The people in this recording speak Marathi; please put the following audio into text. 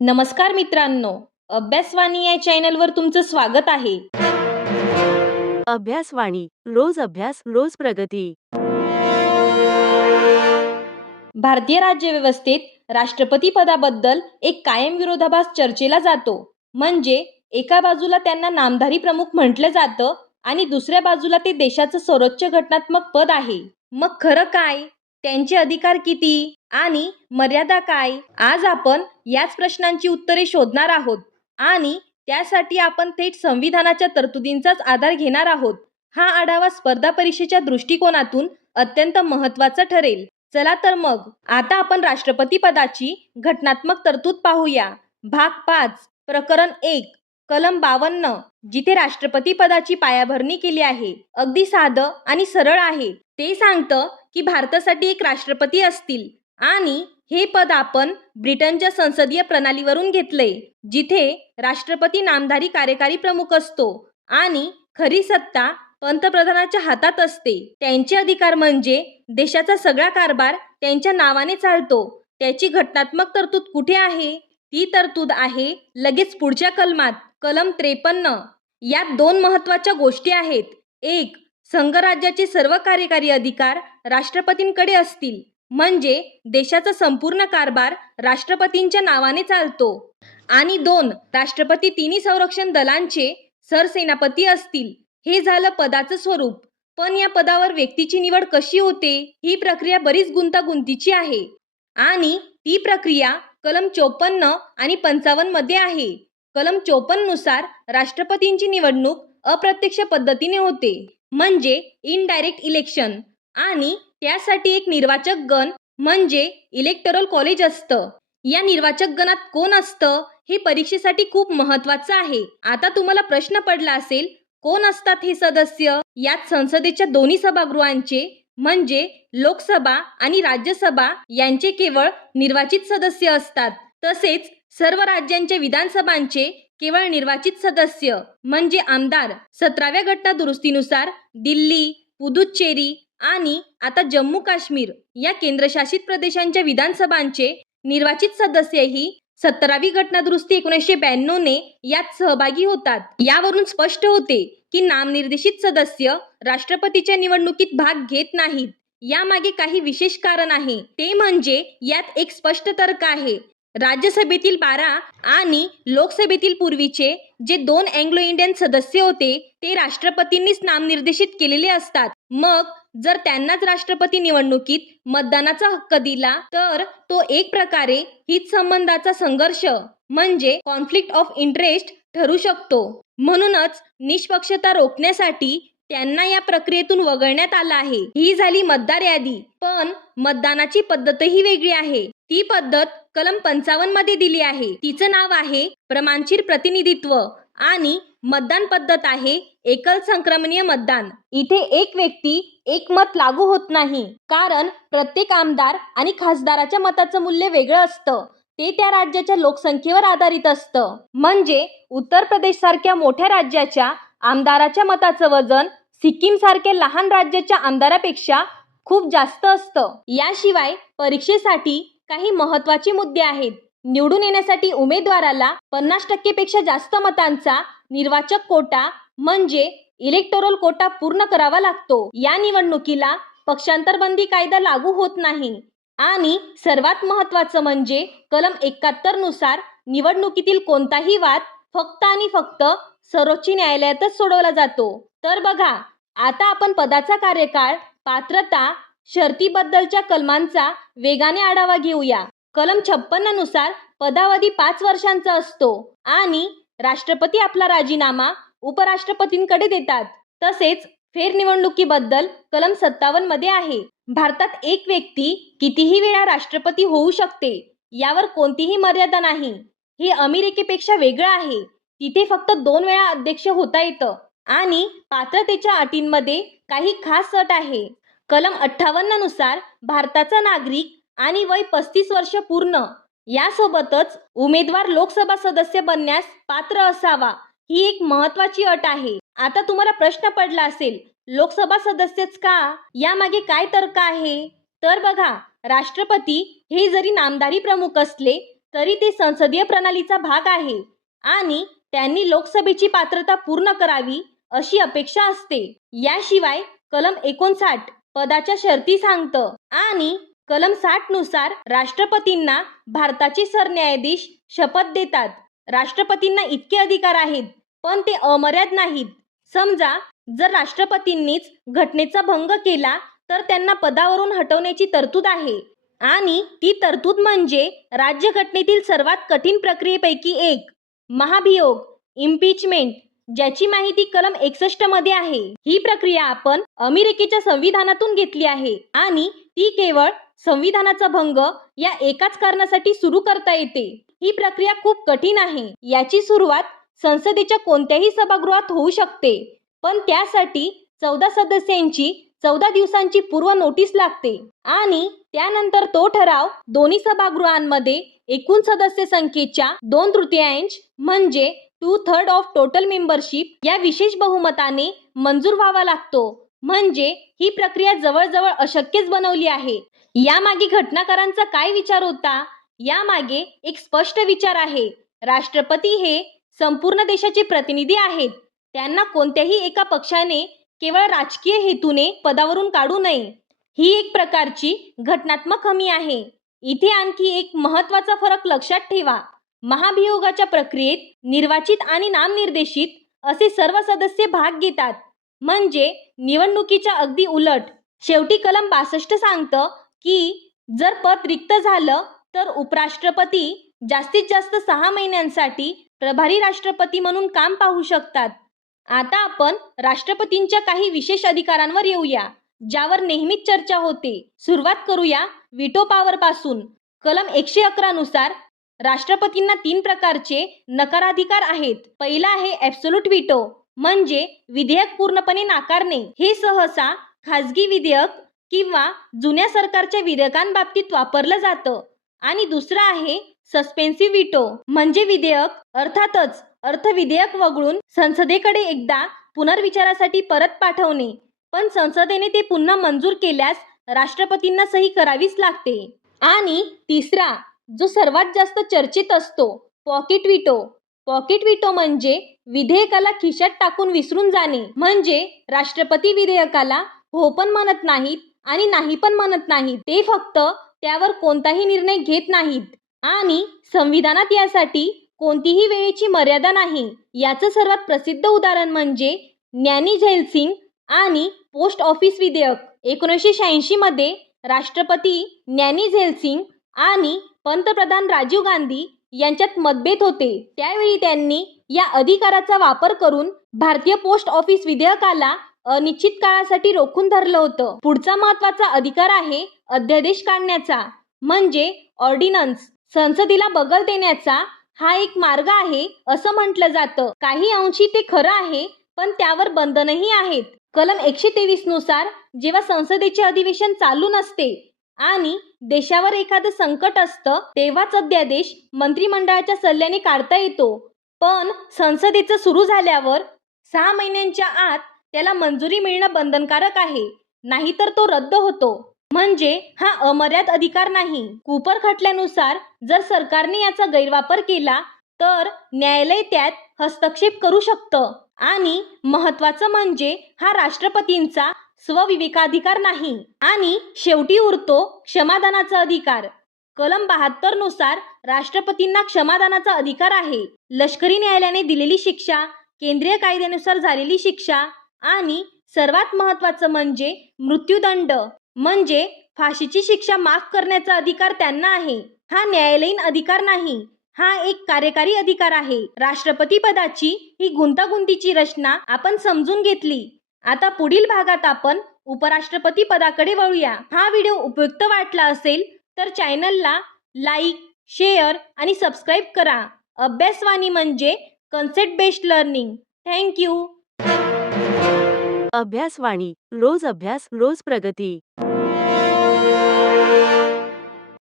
नमस्कार मित्रांनो, अभ्यासवाणी या चॅनलवर तुमचं स्वागत आहे. अभ्यासवाणी रोज अभ्यास रोज प्रगती. भारतीय राज्यव्यवस्थेत राष्ट्रपती पदाबद्दल एक कायम विरोधाभास चर्चेला जातो. म्हणजे एका बाजूला त्यांना नामधारी प्रमुख म्हटलं जातं आणि दुसऱ्या बाजूला ते देशाचं सर्वोच्च घटनात्मक पद आहे. मग खरं काय? त्यांचे अधिकार किती आणि मर्यादा काय? आज आपण याच प्रश्नांची उत्तरे शोधणार आहोत आणि त्यासाठी आपण थेट संविधानाच्या तरतुदींचाच आधार घेणार आहोत. हा आढावा स्पर्धा परीक्षेच्या दृष्टिकोनातून अत्यंत महत्त्वाचा ठरेल. चला तर मग आता आपण राष्ट्रपती पदाची घटनात्मक तरतूद पाहूया. भाग 5, प्रकरण 1, कलम 52, जिथे राष्ट्रपती पदाची पायाभरणी केली आहे. अगदी साधं आणि सरळ आहे. ते सांगतं की भारतासाठी एक राष्ट्रपती असतील आणि हे पद आपण ब्रिटनच्या संसदीय प्रणालीवरून घेतले, जिथे राष्ट्रपती नामधारी कार्यकारी प्रमुख असतो आणि खरी सत्ता पंतप्रधानाच्या हातात असते. त्यांचे अधिकार म्हणजे देशाचा सगळा कारभार त्यांच्या नावाने चालतो. त्याची घटनात्मक तरतूद कुठे आहे? ती तरतूद आहे लगेच पुढच्या कलमात, कलम 53. यात दोन महत्त्वाच्या गोष्टी आहेत. एक, संघराज्याचे सर्व कार्यकारी अधिकार राष्ट्रपतींकडे असतील, म्हणजे देशाचा संपूर्ण कारभार राष्ट्रपतींच्या नावाने चालतो. आणि दोन, राष्ट्रपती तिन्ही संरक्षण दलांचे सरसेनापती असतील. हे झालं पदाचं स्वरूप. पण या पदावर व्यक्तीची निवड कशी होते? ही प्रक्रिया बरीच गुंतागुंतीची आहे आणि ती प्रक्रिया कलम 54 आणि 55 मध्ये आहे. कलम 54 नुसार राष्ट्रपतींची निवडणूक अप्रत्यक्ष पद्धतीने होते, म्हणजे इनडायरेक्ट इलेक्शन, आणि त्यासाठी एक निर्वाचक गण म्हणजे इलेक्टोरल कॉलेज असतं. या निर्वाचक गणात कोण असतं हे परीक्षेसाठी खूप महत्त्वाचं आहे. आता तुम्हाला प्रश्न पडला असेल, कोण असतात हे सदस्य? यात संसदेच्या दोन्ही सभागृहांचे म्हणजे लोकसभा आणि राज्यसभा यांचे केवळ निर्वाचित सदस्य असतात. तसेच सर्व राज्यांच्या विधानसभांचे केवळ निर्वाचित सदस्य म्हणजे आमदार. 17व्या घटना दुरुस्तीनुसार दिल्ली, पुदुच्चेरी आणि आता जम्मू काश्मीर या केंद्रशासित प्रदेशांच्या विधानसभांचे निर्वाचित सदस्यही 17वी घटना दुरुस्ती 1992 ने यात सहभागी होतात. यावरून स्पष्ट होते की नामनिर्देशित सदस्य राष्ट्रपतीच्या निवडणुकीत भाग घेत नाहीत. यामागे काही विशेष कारण आहे. ते म्हणजे यात एक स्पष्ट तर्क आहे. राज्यसभेतील 12 आणि लोकसभेतील पूर्वीचे जे 2 अँग्लो इंडियन सदस्य होते ते राष्ट्रपतींनीच नामनिर्देशित केलेले असतात. मग जर त्यांनाच राष्ट्रपती निवडणुकीत मतदानाचा हक्क दिला तर तो एक प्रकारे हितसंबंधाचा संघर्ष म्हणजे कॉन्फ्लिक्ट ऑफ इंटरेस्ट ठरू शकतो. म्हणूनच निष्पक्षता रोखण्यासाठी त्यांना या प्रक्रियेतून वगळण्यात आलं आहे. ही झाली मतदार यादी. पण मतदानाची पद्धतही वेगळी आहे. ती पद्धत कलम 55 मध्ये दिली आहे. तिचं नाव आहे प्रमाणशीर प्रतिनिधित्व आणि मतदान पद्धत आहे एकल संक्रमणीय मतदान. इथे एक व्यक्ती एक मत लागू होत नाही, कारण प्रत्येक आमदार आणि खासदाराच्या मताचं मूल्य वेगळं असतं. ते त्या राज्याच्या लोकसंख्येवर आधारित असतं. म्हणजे उत्तर प्रदेश सारख्या मोठ्या राज्याच्या आमदाराच्या मताचं वजन सिक्कीम सारख्या लहान राज्याच्या आमदारापेक्षा खूप जास्त असतं. याशिवाय परीक्षेसाठी काही महत्त्वाचे मुद्दे आहेत. निवडून येण्यासाठी उमेदवाराला 50% पेक्षा जास्त मतांचा निर्वाचक कोटा म्हणजे इलेक्टोरल कोटा पूर्ण करावा लागतो. या निवडणुकीला पक्षांतरबंदी कायदा लागू होत नाही. आणि सर्वात महत्त्वाचं म्हणजे कलम 71 नुसार निवडणुकीतील कोणताही वाद फक्त आणि फक्त सर्वोच्च न्यायालयातच सोडवला जातो. तर बघा, आता आपण पदाचा कार्यकाळ, पात्रता, शर्तीबद्दलच्या कलमांचा वेगाने आढावा घेऊया. कलम 56 नुसार पदावधी 5 वर्षांचा असतो आणि राष्ट्रपती आपला राजीनामा उपराष्ट्रपतींकडे देतात. तसेच फेरनिवडणुकीबद्दल कलम 57 मध्ये आहे. भारतात एक व्यक्ती कितीही वेळा राष्ट्रपती होऊ शकते. यावर कोणतीही मर्यादा नाही. हे अमेरिकेपेक्षा वेगळं आहे. तिथे फक्त 2 वेळा अध्यक्ष होता येतं आणि पात्रतेच्या अटींमध्ये काही खास अट आहे. कलम 58 नुसार भारताचा नागरिक आणि वय 35 वर्ष पूर्ण यासोबतच उमेदवार लोकसभा सदस्य बनण्यास पात्र असावा, ही एक महत्त्वाची अट आहे. आता तुम्हाला प्रश्न पडला असेल, लोकसभा सदस्यच का? यामागे काय तर्क आहे? तर बघा, राष्ट्रपती हे जरी नामधारी प्रमुख असले तरी ते संसदीय प्रणालीचा भाग आहे आणि त्यांनी लोकसभेची पात्रता पूर्ण करावी अशी अपेक्षा असते. याशिवाय कलम 59 पदाच्या शर्ती सांगतं आणि कलम 60 नुसार राष्ट्रपतींना भारताचे सरन्यायाधीश शपथ देतात. राष्ट्रपतींना इतके अधिकार आहेत, पण ते अमर्याद नाहीत. समजा जर राष्ट्रपतींनीच घटनेचा भंग केला तर त्यांना पदावरून हटवण्याची तरतूद आहे आणि ती तरतूद म्हणजे राज्यघटनेतील सर्वात कठीण प्रक्रियेपैकी एक, महाभियोग, इम्पीचमेंट, ज्याची माहिती कलम 61 मध्ये आहे. ही प्रक्रिया आपण अमेरिकेच्या संविधानातून घेतली आहे आणि ती केवळ संविधानाचा भंग या एकाच कारणासाठी सुरू करता येते. ही प्रक्रिया खूप कठीण आहे. याची सुरुवात संसदेच्या कोणत्याही सभागृहात होऊ शकते, पण त्यासाठी 14 सदस्यांची 14 दिवसांची पूर्व नोटीस लागते आणि त्यानंतर तो ठराव दोन्ही सभागृहांमध्ये एकूण सदस्य संख्येच्या 2/3 म्हणजे 2/3 ऑफ टोटल मेंबरशिप या विशेष बहुमताने मंजूर व्हावा लागतो. म्हणजे ही प्रक्रिया जवळजवळ अशक्यच बनवली आहे. यामागे घटनाकारांचा काय विचार होता? यामागे एक स्पष्ट विचार आहे. राष्ट्रपती हे संपूर्ण देशाचे प्रतिनिधी आहेत. त्यांना कोणत्याही एका पक्षाने केवळ राजकीय हेतूने पदावरून काढू नये. ही एक प्रकारची घटनात्मक हमी आहे. इथे आणखी एक महत्त्वाचा फरक लक्षात ठेवा. महाभियोगाच्या प्रक्रियेत निर्वाचित आणि नामनिर्देशित असे सर्व सदस्य भाग घेतात, म्हणजे निवडणुकीच्या अगदी उलट. शेवटी कलम 62 सांगतं की जर पद रिक्त झालं तर उपराष्ट्रपती जास्तीत जास्त 6 महिन्यांसाठी प्रभारी राष्ट्रपती म्हणून काम पाहू शकतात. आता आपण राष्ट्रपतींच्या काही विशेष अधिकारांवर येऊया, ज्यावर नेहमीच चर्चा होते. सुरुवात करूया व्हीटो पॉवर पासून. कलम 111 नुसार राष्ट्रपतींना 3 प्रकारचे नकाराधिकार आहेत. पहिला आहे ॲब्सोल्यूट व्हीटो, म्हणजे विधेयक पूर्णपणे नाकारणे. हे सहसा खासगी विधेयक किंवा जुन्या सरकारच्या विधेयकांबाबतीत वापरलं जातं. आणि दुसरा आहे सस्पेन्सिव्ह व्हीटो, म्हणजे विधेयक अर्थातच अर्थविधेयक वगळून संसदेकडे एकदा पुनर्विचारासाठी परत पाठवणे, पण संसदेने ते पुन्हा मंजूर केल्यास राष्ट्रपतींना सही करावीच लागते. आणि तिसरा, जो सर्वात जास्त चर्चेत असतो, पॉकेट व्हीटो. पॉकेट व्हीटो म्हणजे विधेयकाला खिशात टाकून विसरून जाणे. म्हणजे राष्ट्रपती विधेयकाला हो पण म्हणत नाहीत आणि नाही पण म्हणत नाहीत. ते फक्त त्यावर कोणताही निर्णय घेत नाहीत आणि संविधानात यासाठी कोणतीही वेळेची मर्यादा नाही. याचं सर्वात प्रसिद्ध उदाहरण म्हणजे न्यानी झैल सिंग आणि पोस्ट ऑफिस विधेयक. 1986 मध्ये राष्ट्रपती न्यानी झैल सिंग आणि पंतप्रधान राजीव गांधी यांच्यात मतभेद होते. त्यावेळी त्यांनी या अधिकाराचा वापर करून भारतीय पोस्ट ऑफिस विधेयकाला अनिश्चित काळासाठी रोखून धरलं होतं. पुढचा महत्त्वाचा अधिकार आहे अध्यादेश काढण्याचा, म्हणजे ऑर्डिनन्स. संसदेला बगल देण्याचा हा एक मार्ग आहे असं म्हटलं जातं. काही अंशी ते खरं आहे, पण त्यावर बंधनही आहेत. कलम 123 नुसार जेव्हा संसदेचे अधिवेशन चालू नसते आणि देशावर एखादं संकट असतं, तेव्हाच अध्यादेश मंत्रिमंडळाच्या सल्ल्याने काढता येतो. पण संसदेचं सुरू झाल्यावर 6 महिन्यांच्या आत त्याला मंजुरी मिळणं बंधनकारक आहे, नाहीतर तो रद्द होतो. म्हणजे हा अमर्याद अधिकार नाही. कूपर खटल्यानुसार जर सरकारने याचा गैरवापर केला तर न्यायालय त्यात हस्तक्षेप करू शकतं. आणि महत्त्वाचं म्हणजे हा राष्ट्रपतींचा स्वविवेकाधिकार नाही. आणि शेवटी उरतो क्षमादानाचा अधिकार. कलम 72 नुसार राष्ट्रपतींना क्षमादानाचा अधिकार आहे. लष्करी न्यायालयाने दिलेली शिक्षा, केंद्रीय कायद्यानुसार झालेली शिक्षा आणि सर्वात महत्त्वाचं म्हणजे मृत्यूदंड, म्हणजे फाशीची शिक्षा माफ करण्याचा अधिकार त्यांना आहे. हा न्यायालयीन अधिकार नाही, हा एक कार्यकारी अधिकार आहे. राष्ट्रपती पदाची ही गुंतागुंतीची रचना आपण समजून घेतली. आता पुढील भागात आपण उपराष्ट्रपती पदाकडे वळूया. हा व्हिडिओ उपयुक्त वाटला असेल तर चॅनलला लाईक, शेअर आणि सबस्क्राईब करा. अभ्यासवाणी म्हणजे कन्सेप्ट बेस्ड लर्निंग. थँक्यू. अभ्यासवाणी, रोज अभ्यास, रोज प्रगती.